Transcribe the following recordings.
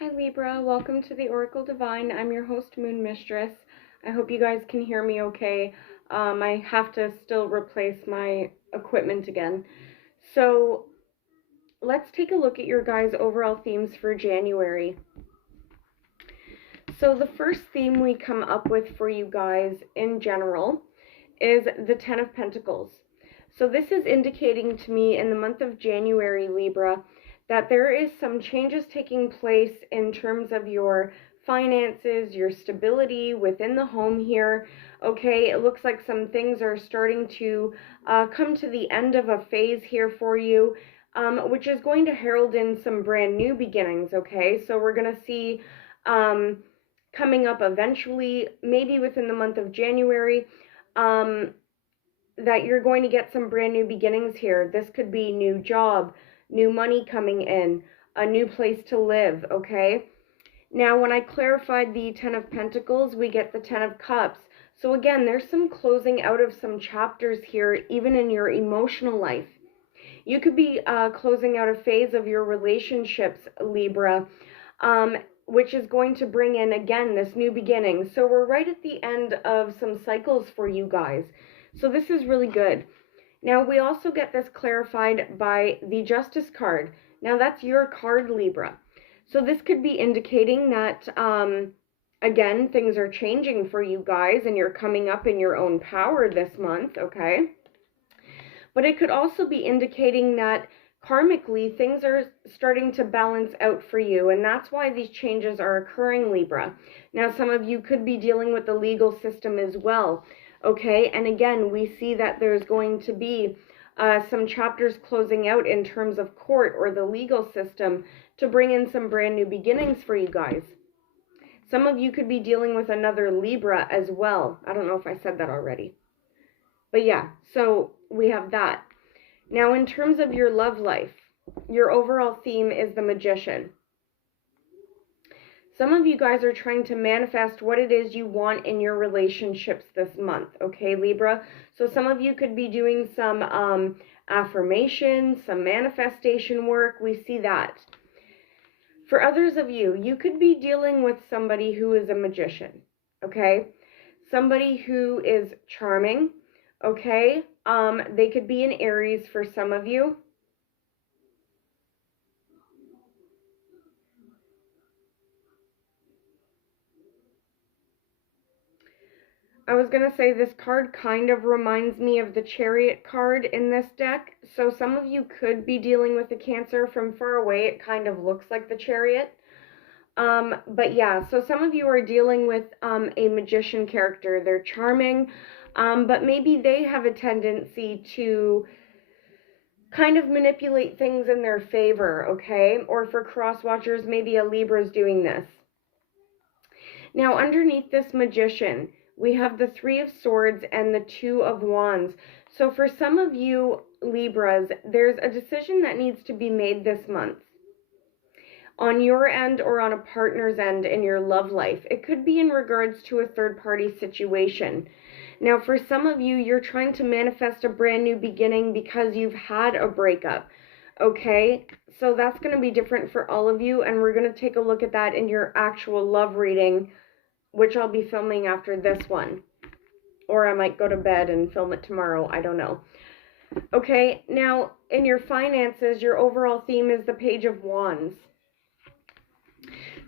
Hi Libra, welcome to the Oracle Divine. I'm your host, Moon Mistress. I hope you guys can hear me okay. I have to still replace my equipment again. So let's take a look at your guys' overall themes for January. So the first theme we come up with for you guys in general is the Ten of Pentacles. So this is indicating to me in the month of January, Libra, that there is some changes taking place in terms of your finances, your stability within the home here. Okay, it looks like some things are starting to come to the end of a phase here for you, which is going to herald in some brand new beginnings. Okay, so we're going to see coming up eventually, maybe within the month of January, that you're going to get some brand new beginnings here. This could be new job, new money coming in, a new place to live, okay? Now, when I clarified the Ten of Pentacles, we get the Ten of Cups. So again, there's some closing out of some chapters here, even in your emotional life. You could be closing out a phase of your relationships, Libra, which is going to bring in, again, this new beginning. So we're right at the end of some cycles for you guys. So this is really good. Now, we also get this clarified by the Justice card. Now, that's your card, Libra. So this could be indicating that, again, things are changing for you guys and you're coming up in your own power this month, okay? But it could also be indicating that karmically things are starting to balance out for you, and that's why these changes are occurring, Libra. Now, some of you could be dealing with the legal system as well. Okay, and again, we see that there's going to be some chapters closing out in terms of court or the legal system to bring in some brand new beginnings for you guys. Some of you could be dealing with another Libra as well. I don't know if I said that already. But yeah, so we have that. Now, in terms of your love life, your overall theme is the Magician. Some of you guys are trying to manifest what it is you want in your relationships this month, okay, Libra? So some of you could be doing some affirmations, some manifestation work. We see that. For others of you, you could be dealing with somebody who is a magician, okay? Somebody who is charming, okay? They could be an Aries for some of you. I was going to say this card kind of reminds me of the Chariot card in this deck. So some of you could be dealing with a Cancer from far away. It kind of looks like the Chariot. But yeah, so some of you are dealing with a magician character. They're charming, but maybe they have a tendency to kind of manipulate things in their favor, okay? Or for cross watchers, maybe a Libra's doing this. Now, underneath this magician, we have the Three of Swords and the Two of Wands. So for some of you Libras, there's a decision that needs to be made this month on your end or on a partner's end in your love life. It could be in regards to a third-party situation. Now, for some of you, you're trying to manifest a brand new beginning because you've had a breakup, okay? So that's going to be different for all of you, and we're going to take a look at that in your actual love reading, which I'll be filming after this one. Or I might go to bed and film it tomorrow. I don't know. Okay, now in your finances, your overall theme is the Page of Wands.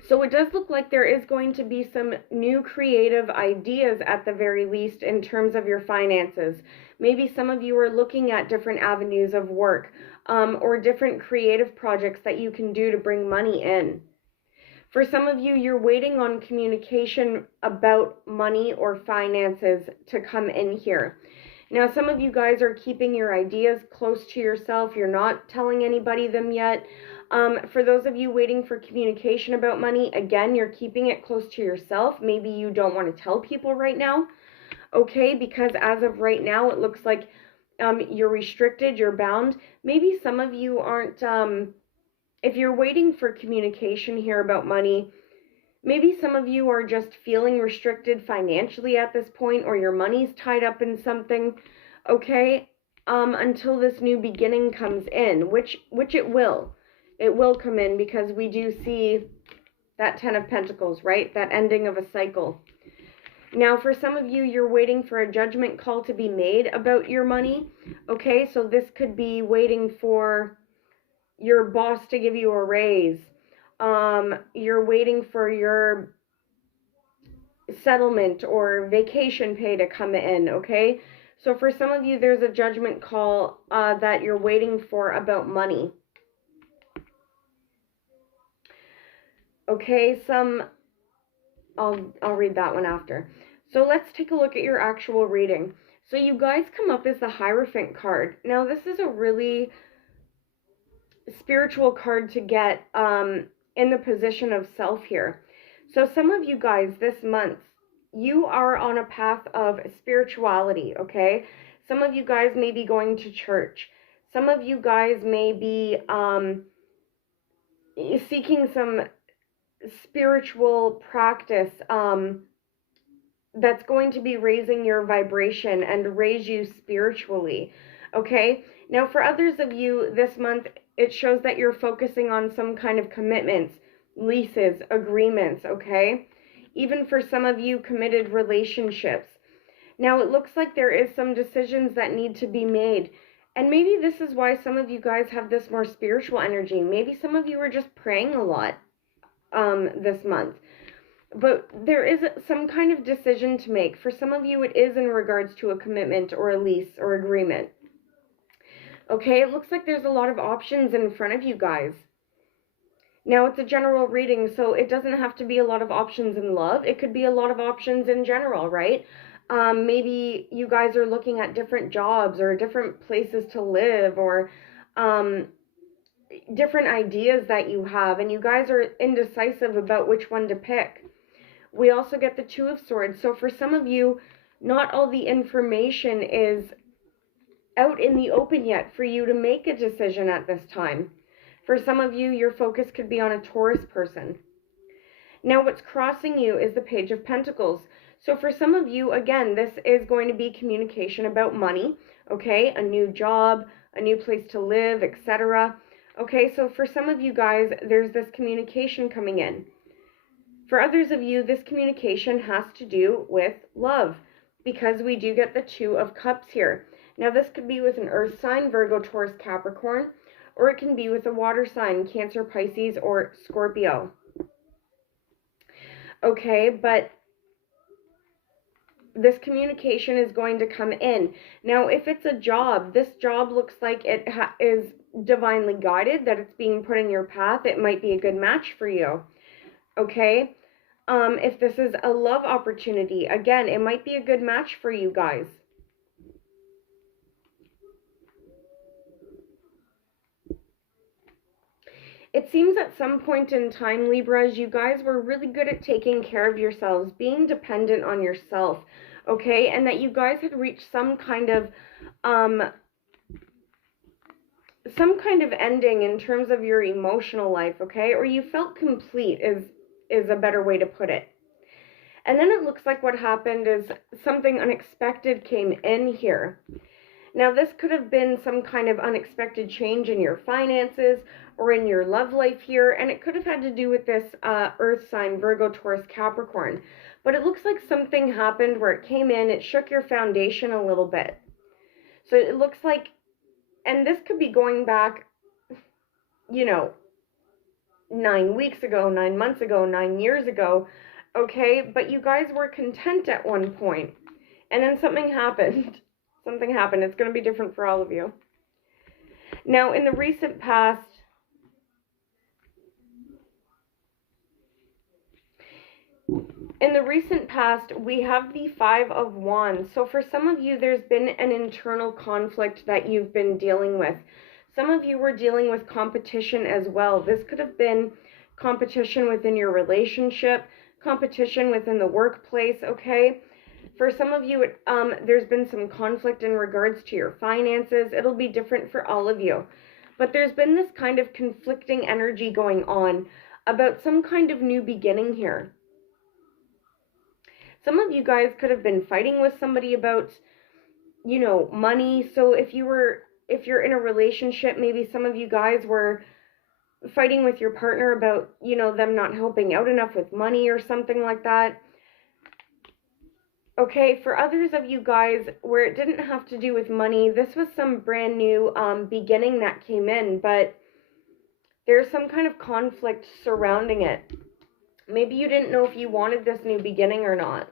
So it does look like there is going to be some new creative ideas at the very least in terms of your finances. Maybe some of you are looking at different avenues of work or different creative projects that you can do to bring money in. For some of you, you're waiting on communication about money or finances to come in here. Now, some of you guys are keeping your ideas close to yourself. You're not telling anybody them yet. For those of you waiting for communication about money, again, you're keeping it close to yourself. Maybe you don't want to tell people right now, okay? Because as of right now, it looks like you're restricted, you're bound. Maybe some of you aren't... if you're waiting for communication here about money, maybe some of you are just feeling restricted financially at this point, or your money's tied up in something, okay? Until this new beginning comes in, which it will. It will come in because we do see That 10 of Pentacles, right? That ending of a cycle. Now, for some of you, you're waiting for a judgment call to be made about your money. Okay, so this could be waiting for your boss to give you a raise. You're waiting for your settlement or vacation pay to come in, okay? So for some of you, there's a judgment call that you're waiting for about money. Okay, I'll read that one after. So let's take a look at your actual reading. So you guys come up as the Hierophant card. Now this is a really spiritual card to get in the position of self here. So some of you guys this month, you are on a path of spirituality, okay? Some of you guys may be going to church. Some of you guys may be seeking some spiritual practice that's going to be raising your vibration and raise you spiritually, okay? Now, for others of you this month, it shows that you're focusing on some kind of commitments, leases, agreements, okay? Even for some of you, committed relationships. Now, it looks like there is some decisions that need to be made. And maybe this is why some of you guys have this more spiritual energy. Maybe some of you are just praying a lot this month. But there is some kind of decision to make. For some of you, it is in regards to a commitment or a lease or agreement. Okay, it looks like there's a lot of options in front of you guys. Now, it's a general reading, so it doesn't have to be a lot of options in love. It could be a lot of options in general, right? Maybe you guys are looking at different jobs or different places to live or different ideas that you have, and you guys are indecisive about which one to pick. We also get the Two of Swords. So for some of you, not all the information is out in the open yet for you to make a decision at this time. For some of you, your focus could be on a Taurus person. Now, what's crossing you is the Page of Pentacles. So for some of you, again, this is going to be communication about money, okay? A new job, a new place to live, etc. Okay, so for some of you guys, there's this communication coming in. For others of you, this communication has to do with love, because we do get the Two of Cups here. Now, this could be with an earth sign, Virgo, Taurus, Capricorn, or it can be with a water sign, Cancer, Pisces, or Scorpio. Okay, but this communication is going to come in. Now, if it's a job, this job looks like it is divinely guided, that it's being put in your path. It might be a good match for you. Okay, if this is a love opportunity, again, it might be a good match for you guys. It seems at some point in time, Libras, you guys were really good at taking care of yourselves, being dependent on yourself, okay? And that you guys had reached some kind of ending in terms of your emotional life, okay? Or you felt complete is a better way to put it. And then it looks like what happened is something unexpected came in here. Now, this could have been some kind of unexpected change in your finances or in your love life here, and it could have had to do with this earth sign, Virgo, Taurus, Capricorn. But it looks like something happened where it came in, it shook your foundation a little bit. So it looks like, and this could be going back, 9 weeks ago, 9 months ago, 9 years ago, okay? But you guys were content at one point, and then something happened. Something happened. It's going to be different for all of you. Now, in the recent past, we have the Five of Wands. So for some of you, there's been an internal conflict that you've been dealing with. Some of you were dealing with competition as well. This could have been competition within your relationship, competition within the workplace, okay? For some of you, there's been some conflict in regards to your finances. It'll be different for all of you. But there's been this kind of conflicting energy going on about some kind of new beginning here. Some of you guys could have been fighting with somebody about, money. So if you're in a relationship, maybe some of you guys were fighting with your partner about, you know, them not helping out enough with money or something like that. Okay, for others of you guys, where it didn't have to do with money, this was some brand new beginning that came in, but there's some kind of conflict surrounding it. Maybe you didn't know if you wanted this new beginning or not.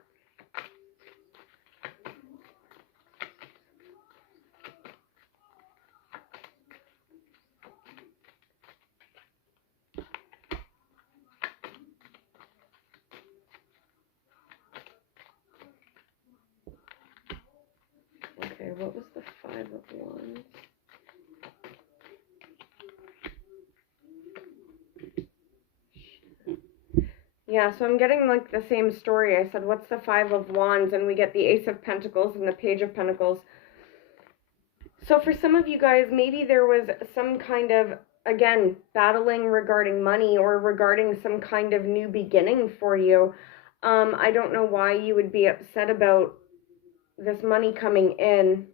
Okay, what was the 5 of Wands? Yeah, so I'm getting like the same story. I said, what's the 5 of Wands? And we get the Ace of Pentacles and the Page of Pentacles. So for some of you guys, maybe there was some kind of, again, battling regarding money or regarding some kind of new beginning for you. I don't know why you would be upset about this money coming in.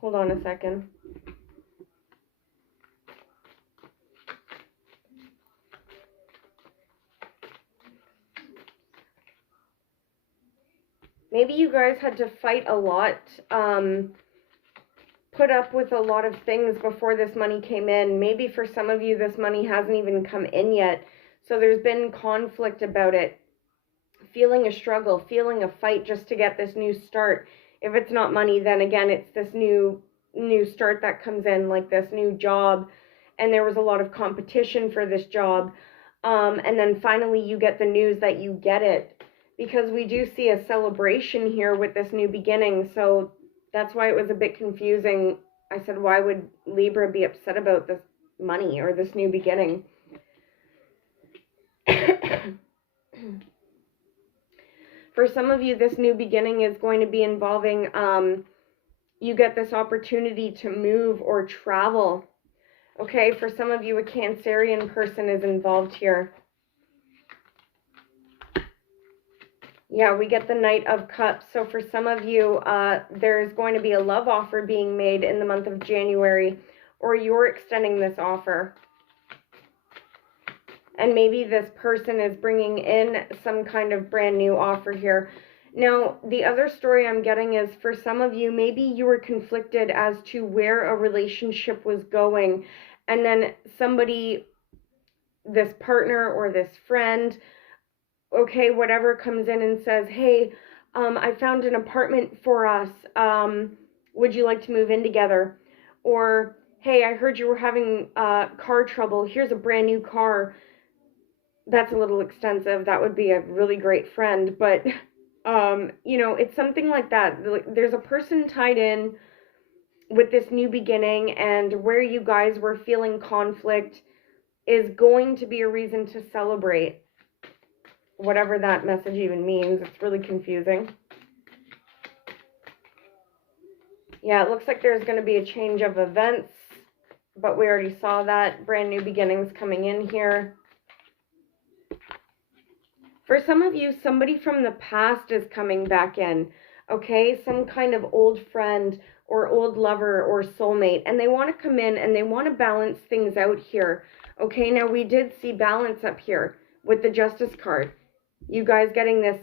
Hold on a second. Maybe you guys had to fight a lot, put up with a lot of things before this money came in. Maybe for some of you, this money hasn't even come in yet. So there's been conflict about it. Feeling a struggle, feeling a fight just to get this new start. If it's not money, then again, it's this new start that comes in, like this new job. And there was a lot of competition for this job. And then finally you get the news that you get it. Because we do see a celebration here with this new beginning. So that's why it was a bit confusing. I said, why would Libra be upset about this money or this new beginning? For some of you, this new beginning is going to be involving, you get this opportunity to move or travel. Okay, for some of you, a Cancerian person is involved here. Yeah, we get the Knight of Cups. So for some of you, there's going to be a love offer being made in the month of January, or you're extending this offer. And maybe this person is bringing in some kind of brand new offer here. Now, the other story I'm getting is for some of you, maybe you were conflicted as to where a relationship was going. And then somebody, this partner or this friend, okay, whatever, comes in and says, hey, I found an apartment for us. Would you like to move in together? Or, hey, I heard you were having car trouble. Here's a brand new car. That's a little extensive. That would be a really great friend. But, you know, it's something like that. There's a person tied in with this new beginning, and where you guys were feeling conflict is going to be a reason to celebrate. Whatever that message even means. It's really confusing. Yeah, it looks like there's going to be a change of events, but we already saw that. Brand new beginnings coming in here. For some of you, somebody from the past is coming back in, okay? Some kind of old friend or old lover or soulmate, and they want to come in and they want to balance things out here, okay? Now, we did see balance up here with the Justice card. You guys getting this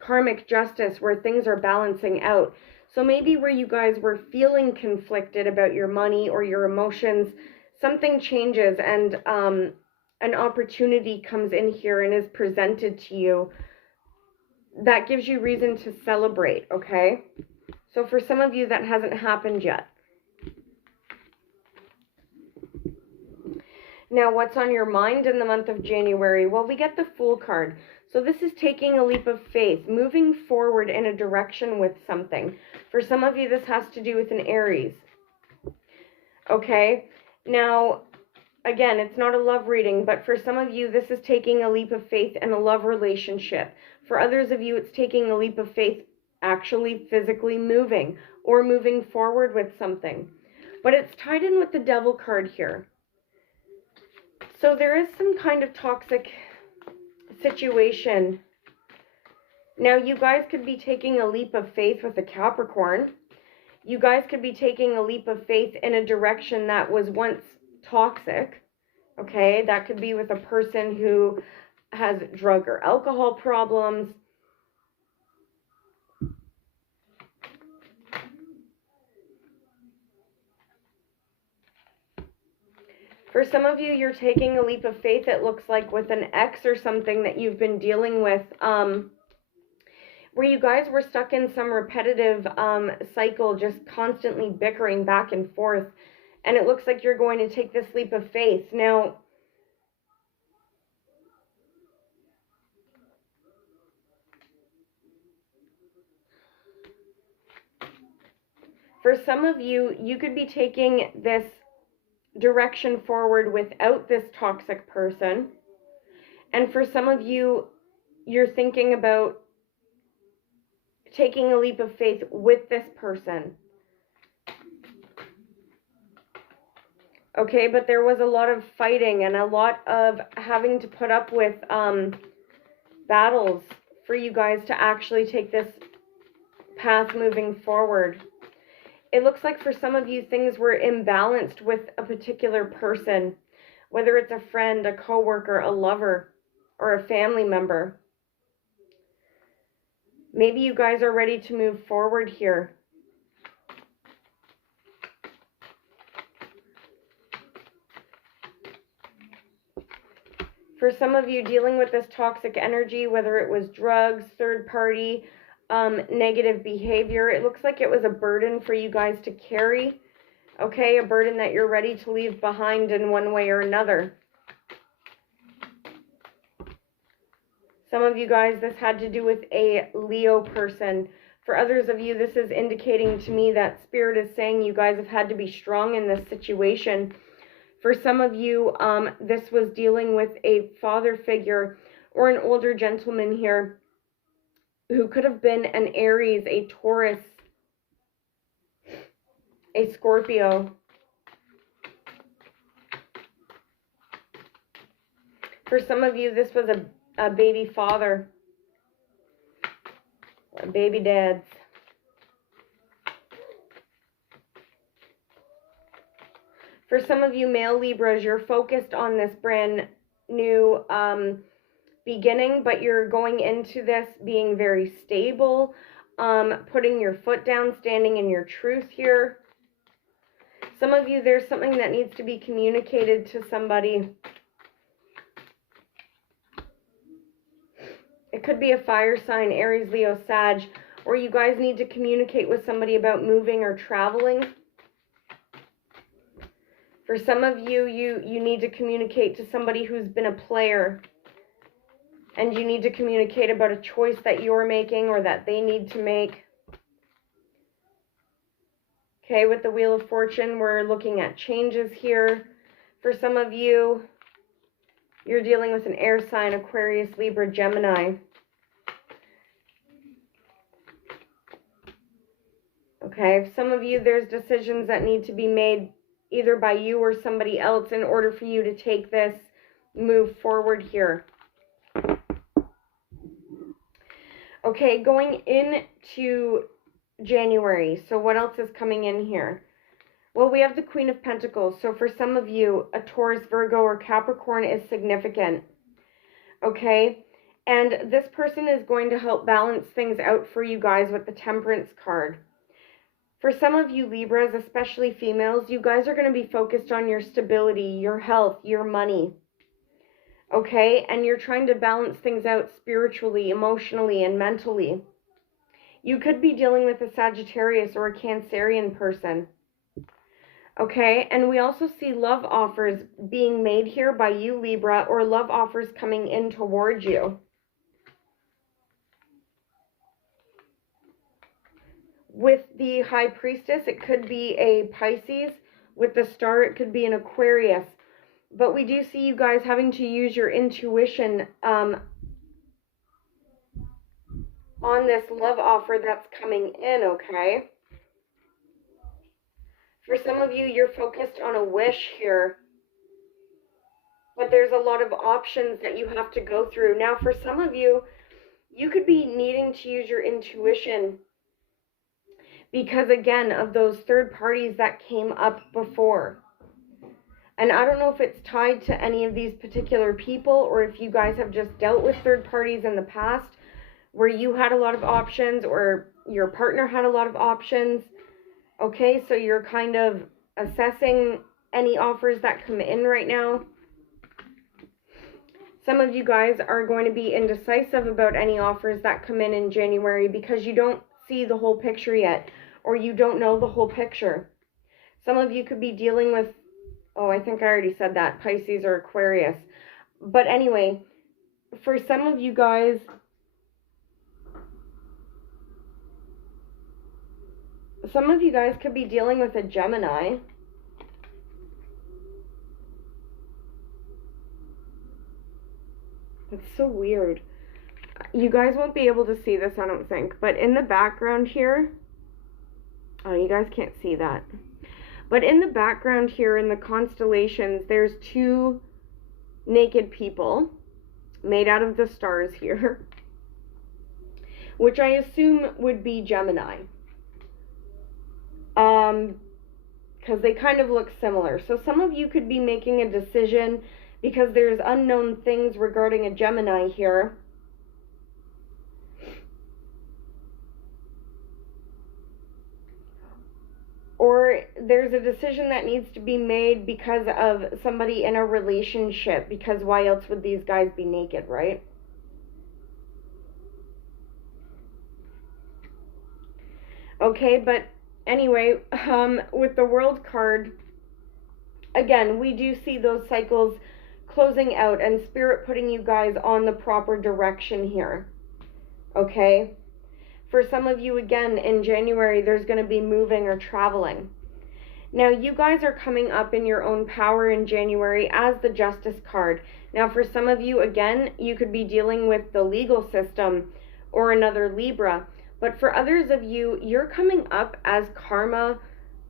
karmic justice where things are balancing out. So maybe where you guys were feeling conflicted about your money or your emotions, something changes and an opportunity comes in here and is presented to you that gives you reason to celebrate, okay? So for some of you, that hasn't happened yet. Now, what's on your mind in the month of January? Well, we get the Fool card. So this is taking a leap of faith, moving forward in a direction with something. For some of you, this has to do with an Aries. Okay? Now, again, it's not a love reading, but for some of you, this is taking a leap of faith in a love relationship. For others of you, it's taking a leap of faith actually physically moving or moving forward with something. But it's tied in with the Devil card here. So there is some kind of toxic situation. Now, you guys could be taking a leap of faith with a Capricorn. You guys could be taking a leap of faith in a direction that was once toxic. Okay, that could be with a person who has drug or alcohol problems. For some of you, you're taking a leap of faith, it looks like, with an ex or something that you've been dealing with, where you guys were stuck in some repetitive cycle, just constantly bickering back and forth. And it looks like you're going to take this leap of faith. Now, for some of you, you could be taking this direction forward without this toxic person. And for some of you, you're thinking about taking a leap of faith with this person. Okay, but there was a lot of fighting and a lot of having to put up with battles for you guys to actually take this path moving forward. It looks like for some of you, things were imbalanced with a particular person, whether it's a friend, a coworker, a lover, or a family member. Maybe you guys are ready to move forward here. For some of you dealing with this toxic energy, whether it was drugs, third party, negative behavior, it looks like it was a burden for you guys to carry. Okay, a burden that you're ready to leave behind in one way or another. Some of you guys, this had to do with a Leo person. For others of you, this is indicating to me that Spirit is saying you guys have had to be strong in this situation. For some of you, this was dealing with a father figure or an older gentleman here who could have been an Aries, a Taurus, a Scorpio. For some of you, this was a baby father, or baby dads. For some of you male Libras, you're focused on this brand new beginning, but you're going into this being very stable, putting your foot down, standing in your truth here. Some of you, there's something that needs to be communicated to somebody. It could be a fire sign, Aries, Leo, Sag, or you guys need to communicate with somebody about moving or traveling. For some of you, you need to communicate to somebody who's been a player. And you need to communicate about a choice that you're making or that they need to make. Okay, with the Wheel of Fortune, we're looking at changes here. For some of you, you're dealing with an air sign, Aquarius, Libra, Gemini. Okay, some of you, there's decisions that need to be made either by you or somebody else in order for you to take this move forward here. Okay, going into January, so what else is coming in here? Well, we have the Queen of Pentacles. So for some of you, a Taurus, Virgo, or Capricorn is significant. Okay, and this person is going to help balance things out for you guys with the Temperance card. For some of you Libras, especially females, you guys are going to be focused on your stability, your health, your money. Okay, and you're trying to balance things out spiritually, emotionally, and mentally. You could be dealing with a Sagittarius or a Cancerian person. Okay, and we also see love offers being made here by you, Libra, or love offers coming in towards you. With the High Priestess, it could be a Pisces. With the Star, it could be an Aquarius. But we do see you guys having to use your intuition on this love offer that's coming in, okay? For some of you, you're focused on a wish here. but there's a lot of options that you have to go through. Now, for some of you, you could be needing to use your intuition because, again, of those third parties that came up before. And I don't know if it's tied to any of these particular people or if you guys have just dealt with third parties in the past where you had a lot of options or your partner had a lot of options. Okay, so you're kind of assessing any offers that come in right now. Some of you guys are going to be indecisive about any offers that come in January because you don't see the whole picture yet, or you don't know the whole picture. Some of you could be dealing with, oh, I think I already said that, Pisces or Aquarius. But anyway, for some of you guys, could be dealing with a Gemini. It's so weird. You guys won't be able to see this, I don't think. But in the background here, oh, you guys can't see that. But in the background here in the constellations, there's two naked people made out of the stars here, which I assume would be Gemini. Because they kind of look similar. So some of you could be making a decision because there's unknown things regarding a Gemini here. Or there's a decision that needs to be made because of somebody in a relationship, because why else would these guys be naked, right? Okay, but anyway, with the World card, again, we do see those cycles closing out and Spirit putting you guys on the proper direction here. Okay? For some of you, again, in January, there's going to be moving or traveling. Now, you guys are coming up in your own power in January as the Justice card. Now, for some of you, again, you could be dealing with the legal system or another Libra. But for others of you, you're coming up as Karma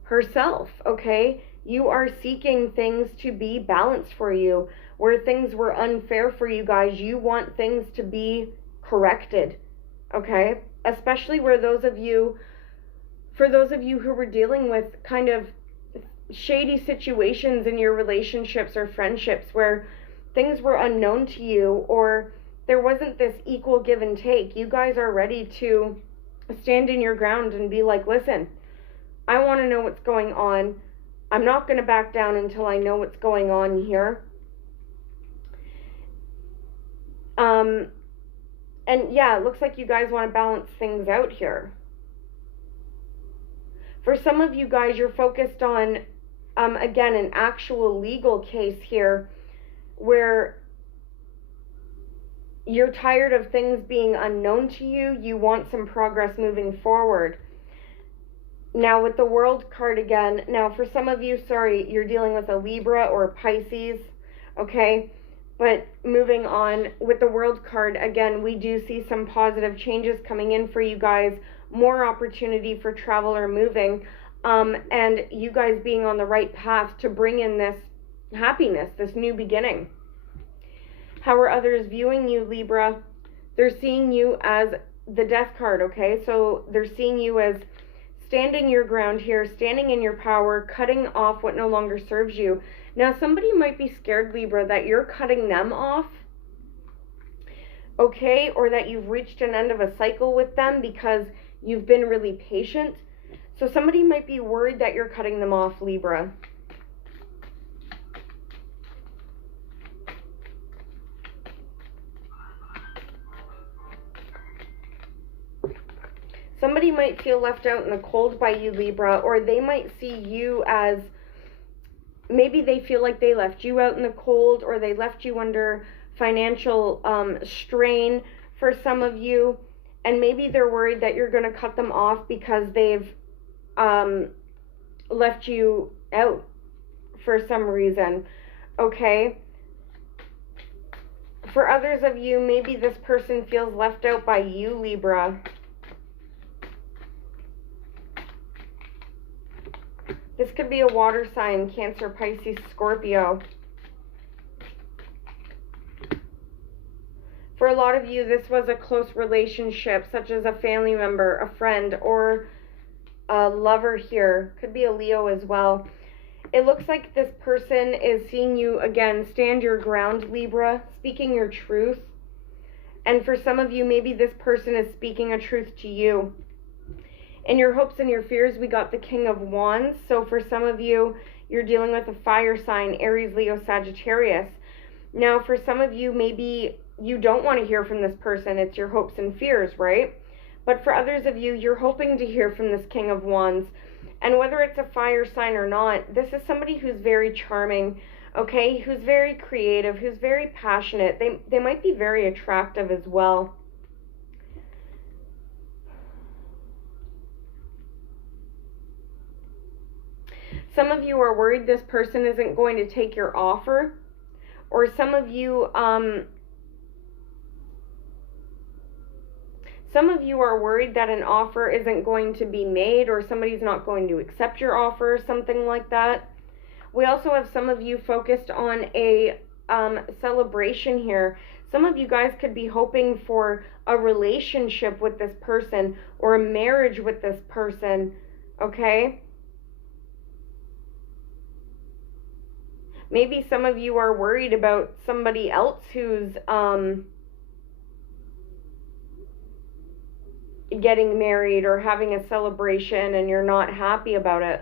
herself, okay? You are seeking things to be balanced for you. Where things were unfair for you guys, you want things to be corrected, okay? Especially where for those of you who were dealing with kind of shady situations in your relationships or friendships where things were unknown to you or there wasn't this equal give and take, you guys are ready to stand in your ground and be like, listen, I want to know what's going on. I'm not going to back down until I know what's going on here. And yeah, it looks like you guys want to balance things out here. For some of you guys, you're focused on, again, an actual legal case here where you're tired of things being unknown to you. You want some progress moving forward. Now, with the World card again, now for some of you, sorry, you're dealing with a Libra or a Pisces, okay? But moving on, with the World card, again, we do see some positive changes coming in for you guys, more opportunity for travel or moving, and you guys being on the right path to bring in this happiness, this new beginning. How are others viewing you, Libra? They're seeing you as the Death card, okay? So they're seeing you as standing your ground here, standing in your power, cutting off what no longer serves you. Now, somebody might be scared, Libra, that you're cutting them off, okay? Or that you've reached an end of a cycle with them because you've been really patient. So somebody might be worried that you're cutting them off, Libra. Somebody might feel left out in the cold by you, Libra, or they might see you as, maybe they feel like they left you out in the cold, or they left you under financial strain for some of you, and maybe they're worried that you're going to cut them off because they've left you out for some reason, okay? For others of you, maybe this person feels left out by you, Libra. This could be a water sign, Cancer, Pisces, Scorpio. For a lot of you, this was a close relationship, such as a family member, a friend, or a lover here. Could be a Leo as well. It looks like this person is seeing you, again, stand your ground, Libra, speaking your truth. And for some of you, maybe this person is speaking a truth to you. In your hopes and your fears, we got the King of Wands. So for some of you, you're dealing with a fire sign, Aries, Leo, Sagittarius. Now, for some of you, maybe you don't want to hear from this person. It's your hopes and fears, right? But for others of you, you're hoping to hear from this King of Wands. And whether it's a fire sign or not, this is somebody who's very charming, okay? Who's very creative, who's very passionate. They might be very attractive as well. Some of you are worried this person isn't going to take your offer. Or some of you are worried that an offer isn't going to be made, or somebody's not going to accept your offer, something like that. We also have some of you focused on a celebration here. Some of you guys could be hoping for a relationship with this person or a marriage with this person, okay? Maybe some of you are worried about somebody else who's getting married or having a celebration and you're not happy about it.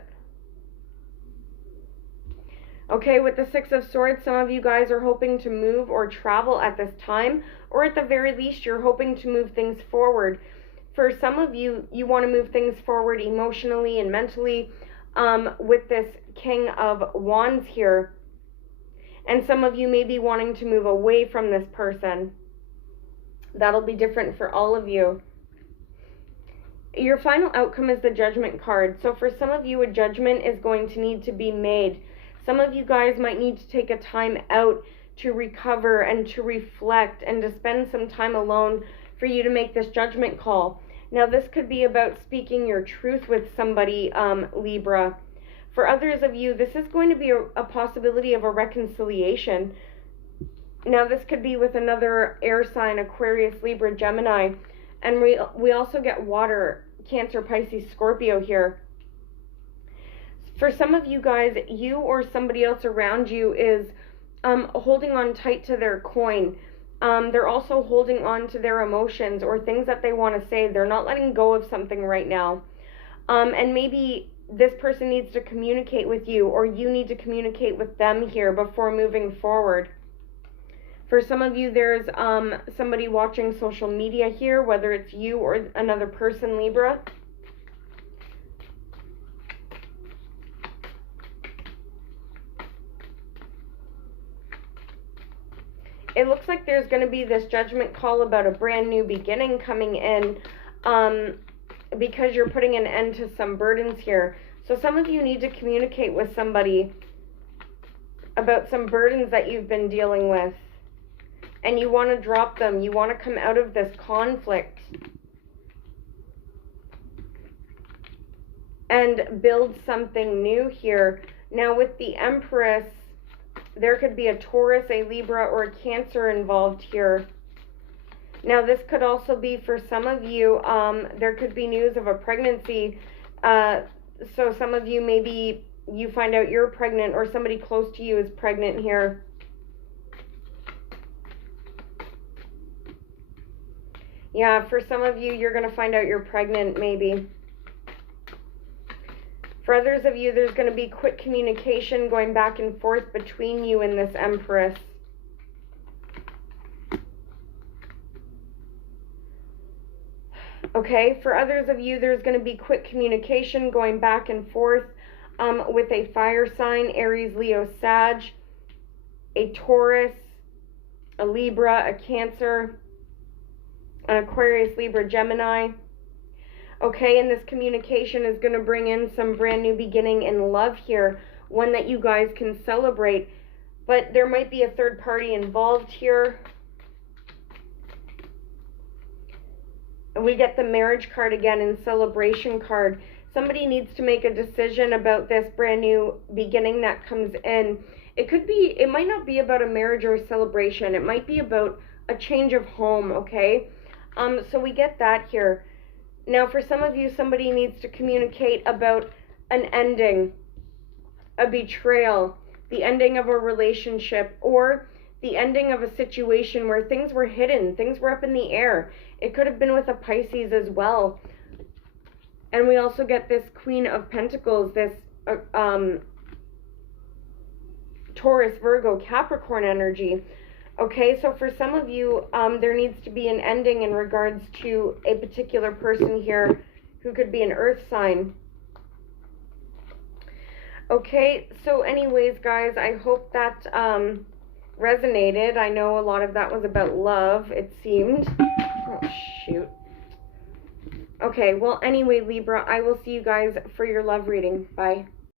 Okay, with the Six of Swords, some of you guys are hoping to move or travel at this time, or at the very least, you're hoping to move things forward. For some of you, you want to move things forward emotionally and mentally with this King of Wands here. And some of you may be wanting to move away from this person. That'll be different for all of you. Your final outcome is the Judgment card. So for some of you, a judgment is going to need to be made. Some of you guys might need to take a time out to recover and to reflect and to spend some time alone for you to make this judgment call. Now, this could be about speaking your truth with somebody, Libra. For others of you, this is going to be a possibility of a reconciliation. Now, this could be with another air sign, Aquarius, Libra, Gemini. And we also get water, Cancer, Pisces, Scorpio here. For some of you guys, you or somebody else around you is holding on tight to their coin. They're also holding on to their emotions or things that they want to say. They're not letting go of something right now. And maybe this person needs to communicate with you, or you need to communicate with them here before moving forward. For some of you, there's somebody watching social media here, whether it's you or another person, Libra. It looks like there's going to be this judgment call about a brand new beginning coming in because you're putting an end to some burdens here. So some of you need to communicate with somebody about some burdens that you've been dealing with. And you want to drop them. You want to come out of this conflict and build something new here. Now with the Empress, there could be a Taurus, a Libra, or a Cancer involved here. Now this could also be for some of you, there could be news of a pregnancy. So some of you, maybe you find out you're pregnant or somebody close to you is pregnant here. Yeah, for some of you, you're going to find out you're pregnant, maybe. For others of you, there's going to be quick communication going back and forth between you and this Empress. Okay, for others of you, there's going to be quick communication going back and forth with a fire sign, Aries, Leo, Sag, a Taurus, a Libra, a Cancer, an Aquarius, Libra, Gemini. Okay, and this communication is going to bring in some brand new beginning in love here, one that you guys can celebrate. But there might be a third party involved here. And we get the marriage card again and celebration card. Somebody needs to make a decision about this brand new beginning that comes in. It might not be about a marriage or a celebration. It might be about a change of home, okay? So we get that here. Now, for some of you, somebody needs to communicate about an ending, a betrayal, the ending of a relationship, or the ending of a situation where things were hidden, things were up in the air. It could have been with a Pisces as well. And we also get this Queen of Pentacles, this Taurus, Virgo, Capricorn energy. Okay, so for some of you, there needs to be an ending in regards to a particular person here who could be an earth sign. Okay, so anyways, guys, I hope that resonated. I know a lot of that was about love, it seemed. Oh, shoot. Okay, well, anyway, Libra, I will see you guys for your love reading. Bye.